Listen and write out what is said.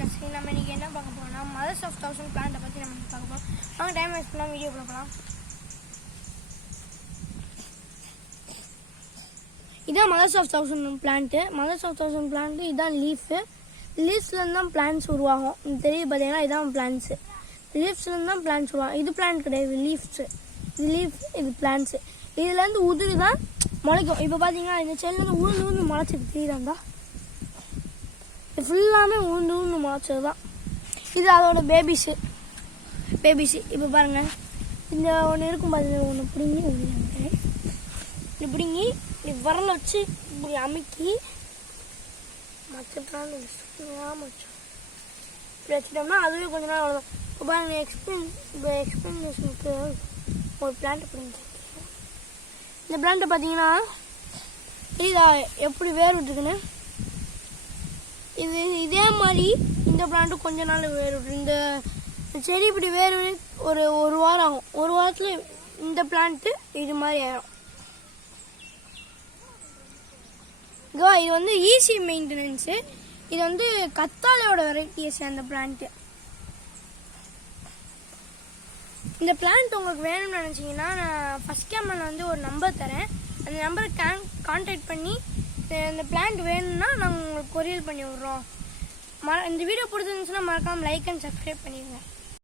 வணக்கம். நம்ம இன்னைக்கு என்ன பார்க்க போறோம்னா மதர்ஸ் ஆஃப் 1000 பிளான்ட்டை பற்றி நம்ம பார்க்க போகிறோம். வாங்க டைம் வேஸ்ட் பண்ணால் வீடியோ போகலாம். இதான் mothers of 1000 plant. Mothers of 1000 plant இதான் லீஃபு. லீவ்ஸ்லேருந்து தான் பிளான்ட்ஸ் உருவாகும். தெரியுது பார்த்தீங்கன்னா இதான் பிளான்ட்ஸு. லீவ்ஸ்லேருந்து தான் பிளான்ட்ஸ் உருவாகும். இது பிளான்ட் கிடையாது, லீவ்ஸு. இது லீஃப், இது பிளான்ட்ஸு. இதுலேருந்து உதிரி தான் முளைக்கும். இப்போ பார்த்தீங்கன்னா இந்த செடிலேருந்து உளுந்து முளைச்சிட்டு தெரியுதாண்டா. இது ஃபுல்லாமே உளுந்து முளைச்சது தான். இது அதோட பேபிஸு. இப்போ பாருங்கள், இந்த ஒன்று இருக்கும் பார்த்தீங்கன்னா, ஒன்று பிடுங்கி இப்படி பிடுங்கி இப்படி விரல வச்சு இப்படி அமுக்கி மற்றான்னு இப்படி வச்சுட்டோம்னா அதுவே கொஞ்ச நாள் அவ்வளோதான். இப்போ பாருங்கள், எக்ஸ்பிளனேஷனுக்கு ஒரு பிளான்ட்டை பிடிங்க. இந்த பிளான்ட்டை பார்த்தீங்கன்னா இதா எப்படி வேர் விட்டுருக்குன்னு, இதே மாதிரி இந்த பிளான்ட்டு கொஞ்ச நாள் வேர் விட்டு, இந்த செடி இப்படி வேர் ஒரு வாரம் ஆகும். ஒரு வாரத்தில் இந்த பிளான்ட்டு இது மாதிரி ஆகிடும். இது வந்து ஈஸி மெயின்டெனன்ஸு. இது வந்து கத்தாழையோட வெரைட்டியை சேர்ந்த பிளான்ட்டு. இந்த பிளான்ட் உங்களுக்கு வேணும்னு நினச்சிங்கன்னா நான் ஃபஸ்ட் கேமரில் வந்து ஒரு நம்பர் தரேன். அந்த நம்பரை கான்டாக்ட் பண்ணி இந்த பிளான்ட் வேணும்னா நாங்கள் உங்களுக்கு கொரியர் பண்ணி விட்றோம். இந்த வீடியோ பிடிச்சிருந்துச்சுன்னா மறக்காமல் லைக் அண்ட் சப்ஸ்கிரைப் பண்ணிடுங்க.